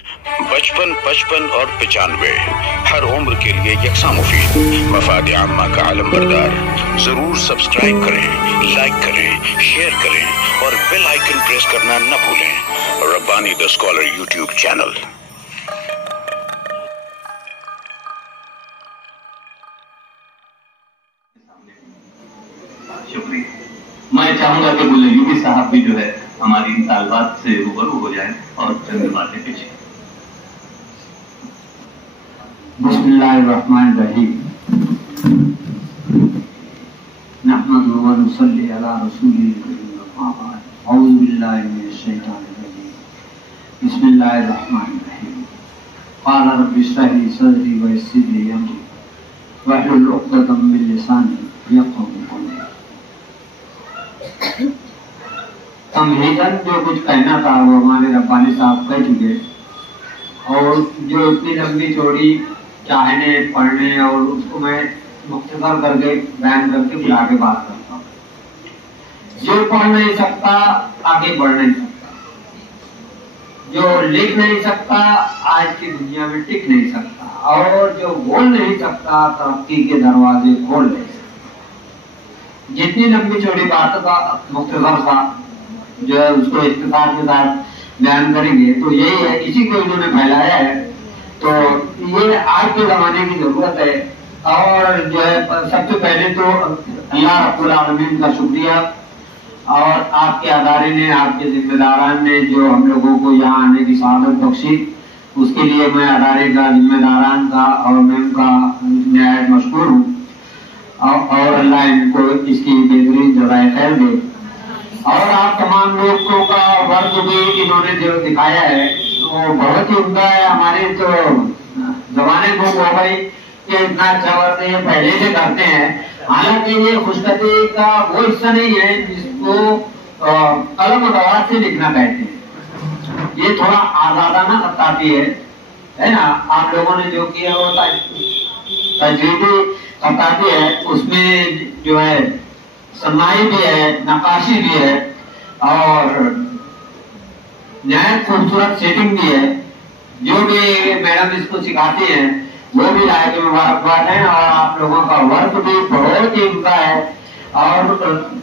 55, 55 اور 95 ہر عمر کے لیے یکساں مفید، مفاد عامہ کا علم بردار۔ ضرور سبسکرائب کریں، لائک کریں، شیئر کریں اور بیل آئیکن پریس کرنا نہ بھولیں۔ ربانی دا اسکالر یوٹیوب چینل۔ شکریہ۔ میں چاہوں گا کہ یوبی صاحب بھی جو ہے ہماری ان طالبات سے روبرو ہو جائیں اور چند باتیں پیش کریں۔ بسم اللہ الرحمن الرحیم۔ نحمد و نصلی علی رسول الکریم اما بعد۔ اعوذ باللہ من الشیطان الرجیم۔ بسم اللہ الرحمن الرحیم۔ قال رب اشرح لی صدری ویسر لی امری واحلل عقدۃ من لسانی یفقہوا قولی۔ تمہیداً جو کچھ کہنا تھا وہ ہمارے ربانی صاحب کہہ چکے، اور جو اتنی لمبی چوڑی چاہنے پڑھنے اور اس کو میں مختصر کر کے بیان کر کے بلا کے بات کرتا ہوں۔ جو پڑھ نہیں سکتا آگے بڑھ نہیں سکتا، جو لکھ نہیں سکتا آج کی دنیا میں ٹک نہیں سکتا، اور جو بول نہیں سکتا ترقی کے دروازے کھول نہیں سکتا۔ جتنی لمبی چوڑی بات کا مختصر تھا جو ہے اس کو اختصار کے ساتھ بیان کریں گے تو یہی ہے، اسی کو انہوں نے پھیلایا ہے، تو یہ آج کے زمانے کی ضرورت ہے۔ اور جو ہے سب سے پہلے تو اللہ رب العالمین کا شکریہ، اور آپ کے ادارے نے، آپ کے ذمہ داران نے جو ہم لوگوں کو یہاں آنے کی سعادت بخشی، اس کے لیے میں ادارے کا، ذمہ داران کا اور میں ان کا نہایت مشکور ہوں، اور اللہ ان کو اس کی بہترین جزائے خیر دے۔ اور آپ تمام لوگوں کا ورک بھی انہوں نے جو دکھایا ہے وہ بہت ہی عمدہ ہے۔ ہمارے تو زمانے کو ہو گئی کہ اتنا اچھا ورک یہ پہلے سے کرتے ہیں، حالانکہ یہ خوشخطی کا وہ حصہ نہیں ہے جس کو قلم و دوات سے لکھنا کہتے ہیں۔ یہ تھوڑا آزادانہ خطاطی ہے نا۔ آپ لوگوں نے جو کیا وہ تجریدی خطاطی ہے، اس میں جو ہے سنائی بھی ہے، نقاشی بھی ہے، اور نہایت خوبصورت سیٹنگ بھی ہے۔ جو بھی میڈم اس کو سکھاتی ہیں وہ بھی لائق مبارکباد ہیں، اور آپ لوگوں کا ورک بھی بہت ہی عمدہ ہے، اور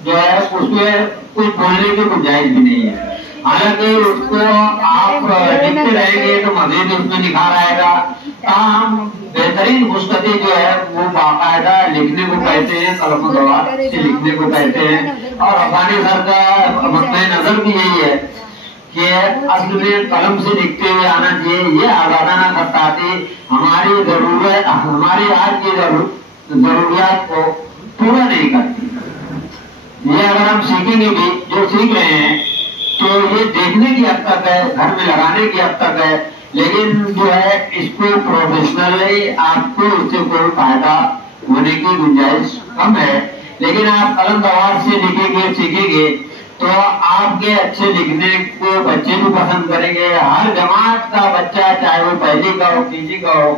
جو ہے اس میں کچھ بولنے کی گنجائش بھی نہیں ہے۔ حالانکہ اس کو آپ لکھتے رہیں گے تو مزید اس میں نکھار آئے گا۔ تاہم بہترین خوشخطی جو ہے وہ باقاعدہ لکھنے کو کہتے ہیں، قلم و دوات سے لکھنے کو کہتے ہیں۔ اور ربانی سر کا مقطع نظر بھی یہی ہے کہ اصل میں قلم سے لکھتے ہوئے آنا چاہیے۔ یہ آزادانہ خطاطی ہماری ضرورت، ہماری آج کی ضروریات کو پورا نہیں کرتی۔ یہ اگر ہم سیکھیں گے بھی، جو سیکھ رہے ہیں تو یہ دیکھنے کی حد تک ہے، گھر میں لگانے کی حد تک ہے، لیکن جو ہے اس کو پروفیشنلی آپ کو اس سے کوئی فائدہ ہونے کی گنجائش کم ہے۔ لیکن آپ قلم دوات سے لکھیں گے، سیکھیں گے تو آپ کے اچھے لکھنے کو بچے بھی پسند کریں گے۔ ہر جماعت کا بچہ، چاہے وہ پہلی کا ہو، تیسری کا ہو،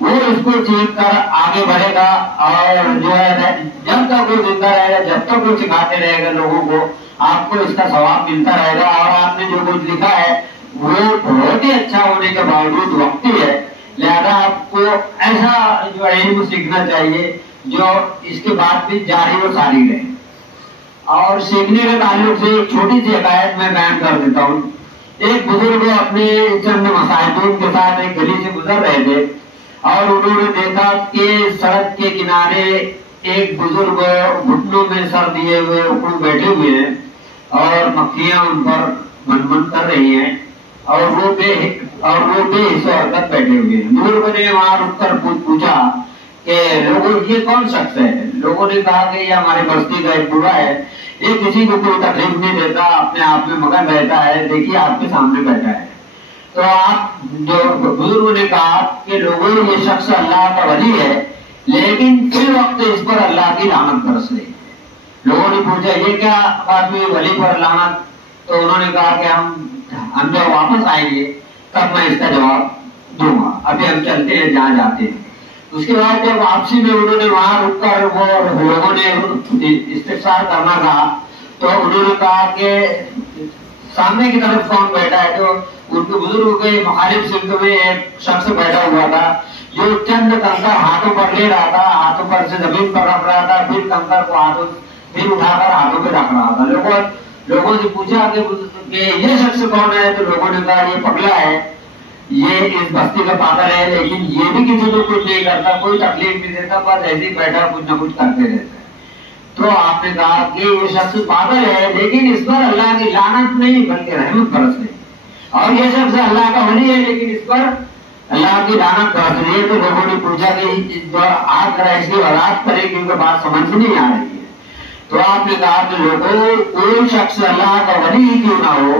وہ اس کو سیکھ کر آگے بڑھے گا، اور جو ہے جب تک وہ زندہ رہے گا، جب تک وہ سکھاتے رہے گا لوگوں کو، آپ کو اس کا ثواب ملتا رہے گا۔ اور آپ نے جو کچھ لکھا ہے وہ بہت ہی اچھا ہونے کے باوجود وقتی ہے، لہذا آپ کو ایسا جو علم سیکھنا چاہیے جو اس کے بعد بھی جاری و ساری رہے۔ اور سیکھنے کے تعلق سے ایک چھوٹی سی حکایت میں بیان کر دیتا ہوں۔ ایک بزرگ اپنے چند مصاحبین کے ساتھ ایک گلی سے گزر رہے تھے، اور انہوں نے دیکھا کہ سڑک کے کنارے ایک بزرگ گھٹنوں میں سر دیے ہوئے اوپر بیٹھے ہوئے ہیں، اور مکھیاں ان پر من کر رہی ہیں، اور وہ بے حس و حرکت بیٹھے ہوئے ہیں۔ بزرگ نے وہاں رک کر پوچھا کہ لوگوں یہ کون شخص ہے؟ لوگوں نے کہا کہ یہ ہماری بستی کا ایک بوڑھا ہے، یہ کسی کو کوئی تکلیف نہیں دیتا، اپنے آپ میں مگن رہتا ہے، دیکھیے آپ کے سامنے بیٹھا ہے۔ تو آپ جو بزرگوں نے کہا کہ لوگوں یہ شخص اللہ کا ولی ہے، لیکن فی وقت اس پر اللہ کی لعنت برس رہی ہے۔ لوگوں نے پوچھا یہ کیا بات ہوئی ولی پر لعنت؟ تو انہوں نے کہا کہ ہم جب واپس آئیں گے تب میں اس کا جواب دوں گا، ابھی ہم چلتے ہیں جہاں جاتے ہیں۔ اس کے بعد جب واپسی میں انہوں نے وہاں رک کر وہ لوگوں نے استفسار کرنا تھا تو انہوں نے کہا کہ सामने की तरफ कौन बैठा है, जो उनके बुजुर्गों के मुखालिफ सिमत में एक शख्स बैठा हुआ था जो चंद कंकर हाथों पर ले रहा था, हाथों पर से जमीन पर रख रहा था, फिर कंकर को हाथों फिर उठाकर हाथों पे रख रहा था। लोगों से पूछा कि ये शख्स कौन है, तो लोगों ने कहा ये पगला है, ये इस बस्ती का पागल है, लेकिन ये भी किसी को कुछ नहीं करता, कोई तकलीफ नहीं देता, बस ऐसे ही बैठा कुछ ना कुछ करते रहता है। तो आपने कहा कि ये शख्स पागल है, लेकिन इस पर अल्लाह की लानत नहीं बल्कि रहमत बरस रही, और ये शख्स अल्लाह का वली है लेकिन इस पर अल्लाह की लानत बरस रही है। तो लोगों ने पूछा कि जो आप जरा इसकी वजाहत करें क्योंकि बात समझ में नहीं आ रही है। तो आपने कहा कि लोगों, कोई शख्स अल्लाह का वली ही क्यों ना हो,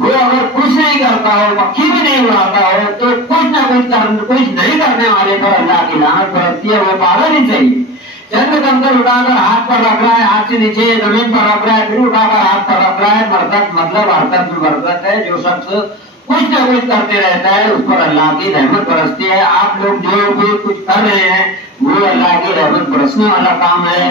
वो अगर कुछ नहीं करता हो, मक्खी भी नहीं उड़ाता हो, तो कुछ ना कुछ नहीं करने वाले पर अल्लाह की लानत बरसती है, वो पागल ही चाहिए। चंद कंकर उठाकर हाथ पर रख रहा है, हाथ से नीचे जमीन पर रख रहा है, फिर उठाकर हाथ पर रख रहा है, मरकत मतलब हरकत में बरकत है। जो शख्स कुछ न कुछ करते रहता है उस पर अल्लाह की रहमत बरसती है। आप लोग जो भी कुछ कर रहे हैं वो अल्लाह की रहमत बरसने वाला काम है,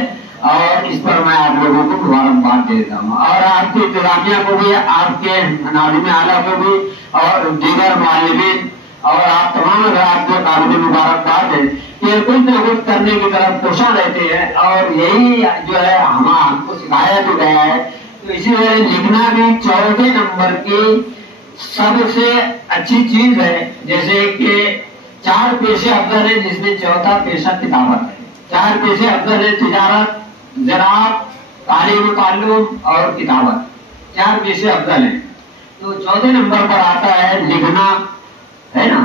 और इस पर मैं आप लोगों को मुबारकबाद देता हूँ, और आपकी इंतजामिया को भी, आपके नाज़िम आला को भी, और दीगर मालिमीन और आप तमाम हज़रात को काबिल मुबारकबाद है कि कुछ न कुछ करने की तरफ कोशिश रहते हैं, और यही जो है हमको सिखाया जो गया है। तो इसी वजह लिखना भी चौथे नंबर की सबसे अच्छी चीज है। जैसे कि 4 पेशे अफजल है जिसमें चौथा पेशा किताबत है। 4 पेशे अफजल है, तिजारत, ज़राअत, तालीम ताल्लुम और किताबत, 4 पेशे अफजल हैं। तो चौथे नंबर पर आता है लिखना, है ना।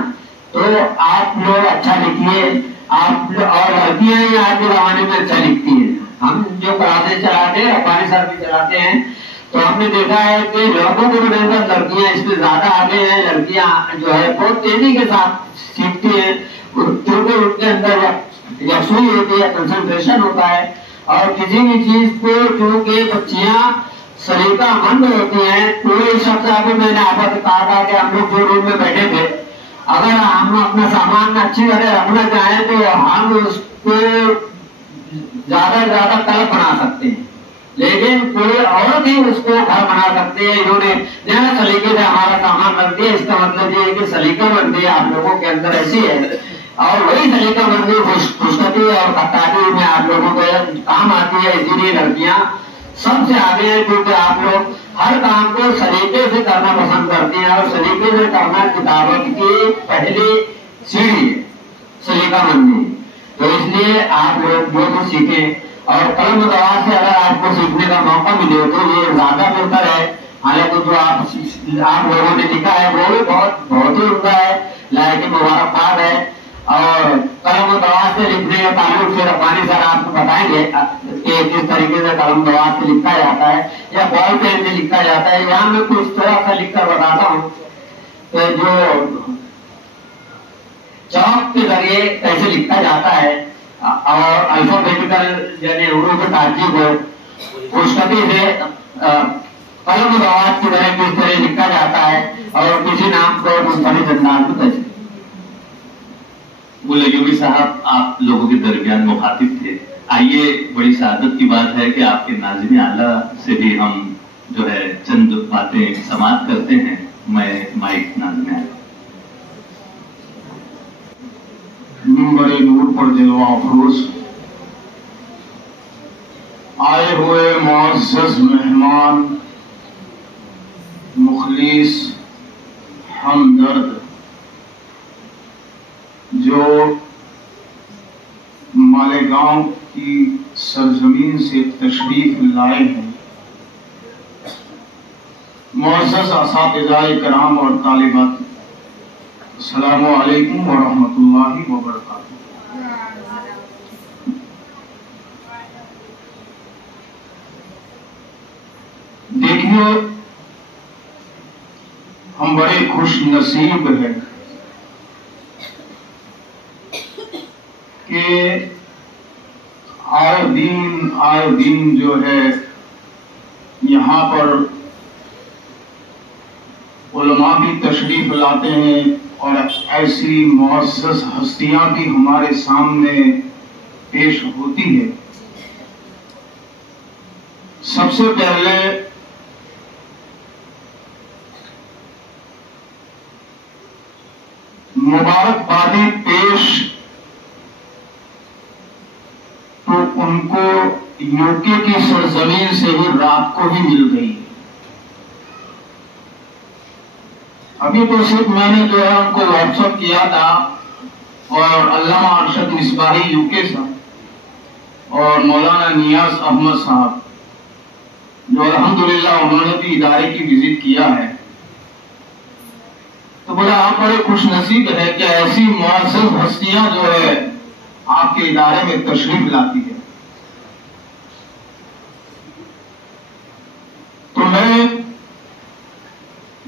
तो आप लोग अच्छा लिखिए, आप और लड़कियां ही आज के जमाने में अच्छा लिखती हैं। हम जो क्लासेस चलाते हैं, रब्बानी सर भी चलाते हैं, तो हमने देखा है कि लड़कों को बनकर लड़कियां इसमें ज्यादा आगे हैं। लड़कियां जो है बहुत तेजी के साथ सीखती है, क्योंकि उनके अंदर यकसुई होती है, कंसंट्रेशन होता है, और किसी भी चीज को क्योंकि बच्चियां सलीकामंद होती हैं। कोई शब्द आपको मैंने आपस कहा था कि हम लोग जो रूम में बैठे थे, अगर हम अपना सामान अच्छी तरह रखना चाहें तो हम उसको ज्यादा से ज्यादा कलप बना सकते हैं, लेकिन कोई और भी उसको घर बना सकते हैं। इन्होंने नया सलीके से हमारा सामान रख दिया, इसका मतलब ये है कि सलीकामंदी आप लोगों के अंदर ऐसी है, और वही सलीकामंदी खुशखती और खत्तानी में आप लोगों को काम आती है। इसीलिए लड़कियां सबसे आगे है, क्योंकि आप लोग हर काम को सलीके से करना पसंद करते हैं, और सलीके से करना किताबत की पहली सीढ़ी है, सलीकामंदी। तो इसलिए आप लोग जो भी सीखें, और कलम दवात से अगर आपको सीखने का मौका मिले तो ये ज्यादा बेहतर है। हालांकि जो आप लोगों ने लिखा है वो भी बहुत ही उम्दा है, लायक मुबारकबाद है। और कलम दवात से लिखने का ताल्लुक फिर रब्बानी सर आपको बताएंगे कि किस तरीके से कलम दवात से लिखा जाता है या बॉल पेन से लिखा जाता है। यहाँ मैं कुछ थोड़ा सा लिखकर बताता हूँ कि जो चौक के जरिए कैसे लिखा जाता है, और अल्फाबेटिकल यानी उर्दू के तार्कीब हो, खुशखती से कलम दवात की तरह किस तरह लिखा जाता है, और किसी नाम को मुख्तलिफ अंदाज में कैसे। मुल्ला यूबी साहब आप लोगों के दरमियान मुखातिब थे। आइए, बड़ी सादत की बात है कि आपके नाज़िम आला से भी हम जो है चंद बातें समाअत करते हैं। मैं माइक नाज़िम आला। मिंबर नूर पर जलवा अफरोज आए हुए मुअज़्ज़ज़ मेहमान, मुखलिस हमदर्द जो मालेगांव की सरजमीन से तशरीफ लाए हैं, मुअज़्ज़ज़ असातिज़ाए किराम और तालिबात, अस्सलामु अलैकुम व रहमतुल्लाहि व बरकातुहू। देखिए, हम बड़े खुश नसीब हैं कि आए दिन जो है यहाँ पर उलमा भी तशरीफ लाते हैं, और ऐसी मुअज़्ज़ज़ हस्तियां भी हमारे सामने पेश होती है। सबसे पहले मुबारकबादी पेश तो उनको यूके की सरजमीन से ही रात को ही मिल गई। अभी तो सिर्फ मैंने जो है उनको व्हाट्सएप किया था, और अल्लामा अरशद मिसबाही यूके साहब और मौलाना नियाज अहमद साहब जो अल्हम्दुलिल्लाह उन्होंने भी इदारे की विजिट किया है, तो बोला आप बड़े खुश नसीब है कि ऐसी मुअज़्ज़ज़ हस्तियां जो है आपके इदारे में तशरीफ लाती है। तो मैं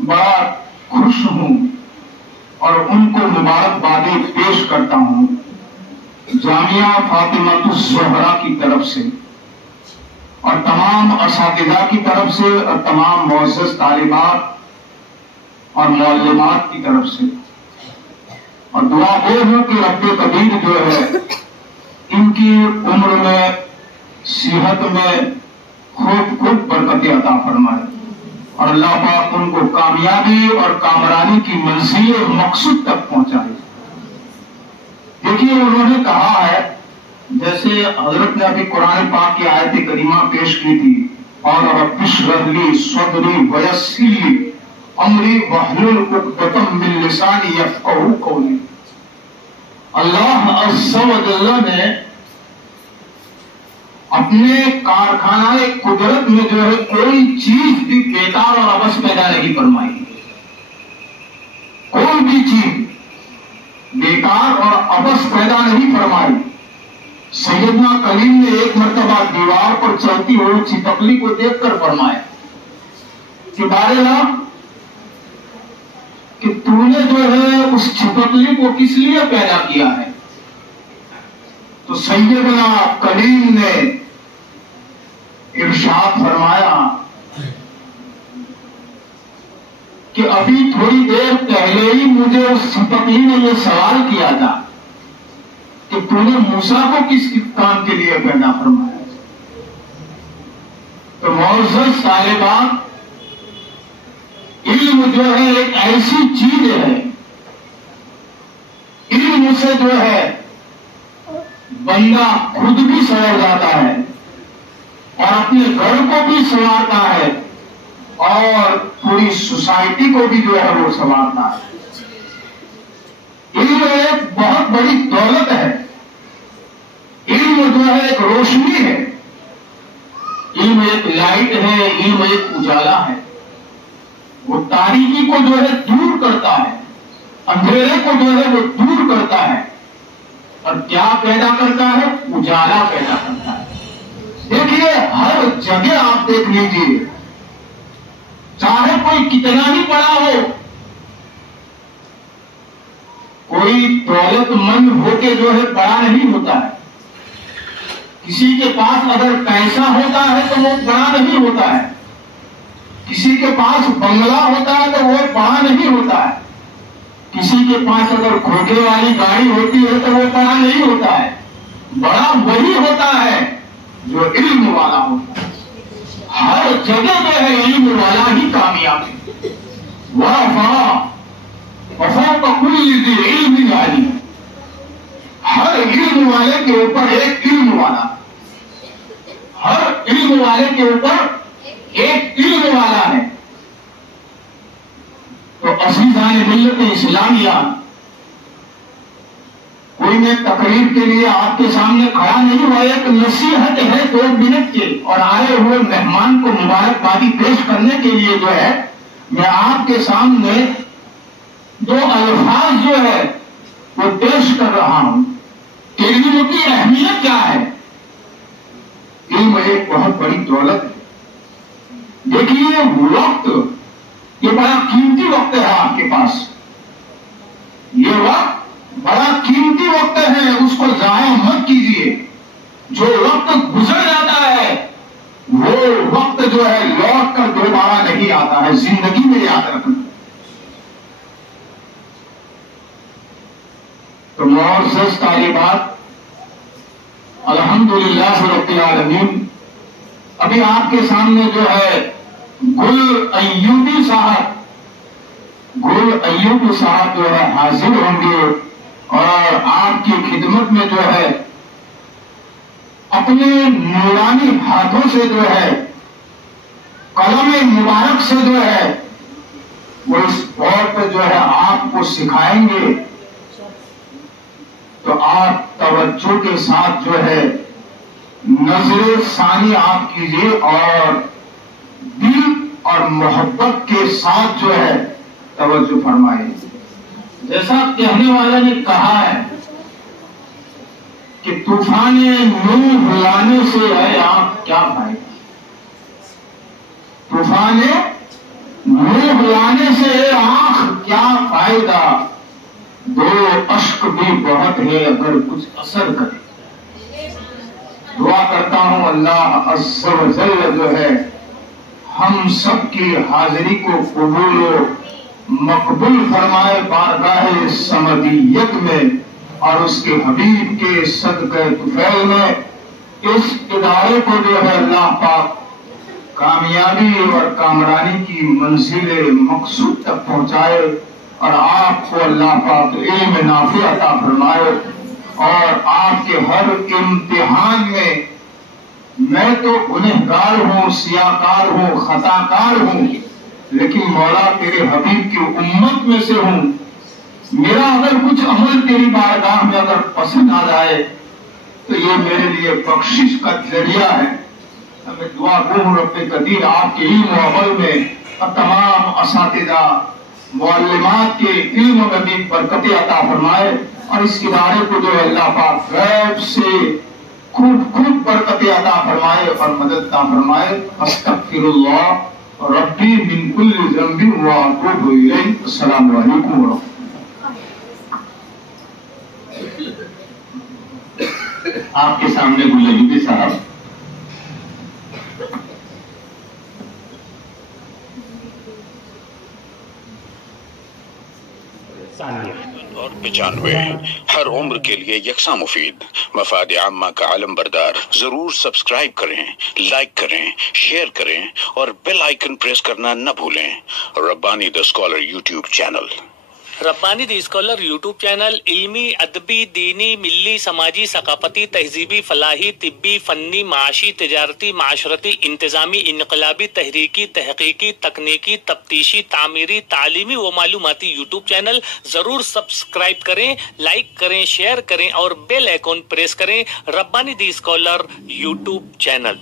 बड़ा खुश हूं और उनको मुबारकबादी पेश करता हूं जामिया फातिमतुज़ ज़हरा की तरफ से और तमाम असातिज़ा की तरफ से और तमाम मुअज़्ज़ज़ तालिबात और मुअल्लिमात की तरफ से, और दुआ गो हूं कि रब्बे कबीर जो है इनकी उम्र में, सेहत में खूब बरकत अता फरमाए और अल्लाह पाक उनको कामयाबी और कामरानी की मंजिल मकसूद तक पहुंचाए। देखिए उन्होंने कहा है, जैसे हजरत ने अभी कुरान पाक की आयत करीमा पेश की थी, और रब्बिश इश्रह ली सदरी वयस्सिर ली अमरी वहलुल उक़दतम मिन लिसानी यफ़क़हू क़ौली। अल्लाह अज़्ज़ा व जल्ला ने अपने कारखाना कुदरत में जो है कोई चीज भी बेकार और अबस पैदा नहीं फरमाई। कोई भी चीज बेकार और अबस पैदा नहीं फरमाई। सैयदना कलीम ने एक मर्तबा दीवार पर चलती हुई छिपकली को देखकर फरमाया कि बारेला कि तूने जो है उस छिपकली को किस लिए पैदा किया है? तो सैयदना कलीम ने इरशाद फरमाया कि अभी थोड़ी देर पहले ही मुझे उस छिपकली ने यह सवाल किया था कि तूने मूसा को किस काम के लिए पैदा फरमाया? तो मुअज़्ज़ज़ तालिबात, इल्म जो है एक ऐसी चीज है, इल्म से जो है बंदा खुद भी संवर जाता है और अपने घर को भी संवारता है और पूरी सोसाइटी को भी जो है वो संवारता है। इल्म एक बहुत बड़ी दौलत है। इल्म जो है एक रोशनी है, इल्म एक लाइट है, इल्म एक उजाला है। वो तारीकी को जो है दूर करता है, अंधेरे को जो है वो दूर करता है और क्या पैदा करता है? उजाला पैदा करता है। देखिए हर जगह आप देख लीजिए, चाहे कोई कितना ही बड़ा हो, कोई दौलतमंद होके जो है बड़ा नहीं होता है। किसी के पास अगर पैसा होता है तो वो बड़ा नहीं होता है। किसी के पास बंगला होता है तो वो बड़ा नहीं होता है। किसी के पास अगर घोड़े वाली गाड़ी होती है तो वो बड़ा नहीं होता है। बड़ा वही होता है जो इल्म वाला होता है। हर जगह जो है इल्म वाला ही कामयाब है। वफा कुल्ली ज़ी इल्मिन अलीम। हर इल्म वाले के ऊपर एक इल्म वाला, हर इल्म वाले के ऊपर एक इल्म वाला है। तो अज़ीज़ान मिल्लत इस्लामिया, कोई मैं तकरीर के लिए आपके सामने खड़ा नहीं हुआ, एक नसीहत है 2 मिनट की, और आए हुए मेहमान को मुबारकबादी पेश करने के लिए जो है मैं आपके सामने 2 अल्फाज जो है वो पेश कर रहा हूं। इल्म की अहमियत क्या है? इल्म एक बहुत बड़ी दौलत है। देखिए वक्त, ये बड़ा कीमती वक्त है आपके पास। ये वक्त बड़ा कीमती वक्त है, उसको जाया मत कीजिए। जो वक्त गुजर जाता है वो वक्त जो है लौट कर दोबारा नहीं आता है। जिंदगी में याद रखना। तो मुअज़्ज़ज़ तालिबात, अल्हम्दुलिल्लाह रब्बिल आलमीन, अभी आपके सामने जो है गुल अय्यूबी साहब गुल अय्यूब साहब जो है हाजिर होंगे और आपकी खिदमत में जो है अपने नूरानी हाथों से जो है कलम मुबारक से जो है वो इस बोर्ड पे जो है आपको सिखाएंगे। तो आप तवज्जो के साथ जो है नजर सानी आप कीजिए और दिल और मोहब्बत के साथ जो है तवज्जो फरमाइए। जैसा कहने वाले ने कहा है कि तूफान नूह लाने से है आप क्या फायदा, तूफान नूह लाने से आंख क्या फायदा, दो अश्क भी बहुत है अगर कुछ असर करे। दुआ करता हूं अल्लाह अज़्ज़ व जल्ल जो है हम सबकी हाजिरी को कबूल मकबूल फरमाए बारगाह समदियत में और उसके हबीब के सदक़े तुफैल में इस इदारे को जो है अल्लाह पाक कामयाबी और कामरानी की मंजिल मकसूद तक पहुंचाए और आपको अल्लाह पाक इल्म नाफी अता फरमाए और आपके हर इम्तिहान में, मैं तो गुनहगार हूँ, सियाकार हूँ, खताकार हूँ, लेकिन मौला तेरे हबीब की उम्मत में से हूँ। मेरा अगर कुछ अमल तेरी बारगाह में अगर पसंद आ जाए तो ये मेरे लिए बख्शिश का जरिया है। मैं दुआ गो रब्बे कदीर आपके इल्म और अमल में और तमाम असातिज़ा मुअल्लिमात के इल्म में भी बरकतें अता फरमाए और इस इदारे को जो है अल्लाह पाक गैब से खूब खूब बरकतें अता फरमाए और मदद अता फरमाए। अस्तगफिरुल्लाह रब्बी मिन कुल्लि ज़ंबि व अतूबु इलैहि। अस्सलामु अलैकुम व आपके सामने गुल अय्यूबी साहब। और 95 हर उम्र के लिए यकसा मुफीद मफाद आम्मा का आलम बरदार। जरूर सब्सक्राइब करें, लाइक करें, शेयर करें और बेल आइकन प्रेस करना न भूलें। Rabbani the scholar YouTube channel. Rabbani the scholar YouTube channel इल्मी, अदबी, दीनी, मिल्ली, समाजी, सकाफती, तहजीबी, फलाही, तिब्बी, फन्नी, माशी, तिजारती, माशरती, इंतजामी, इनकलाबी, तहरीकी, तहकीकी, तकनीकी, तफ्तीशी, तामीरी, तालीमी व मालूमाती यूट्यूब चैनल। जरूर सब्सक्राइब करें, लाइक करें, शेयर करें और बेल आइकॉन प्रेस करें। Rabbani the scholar YouTube channel.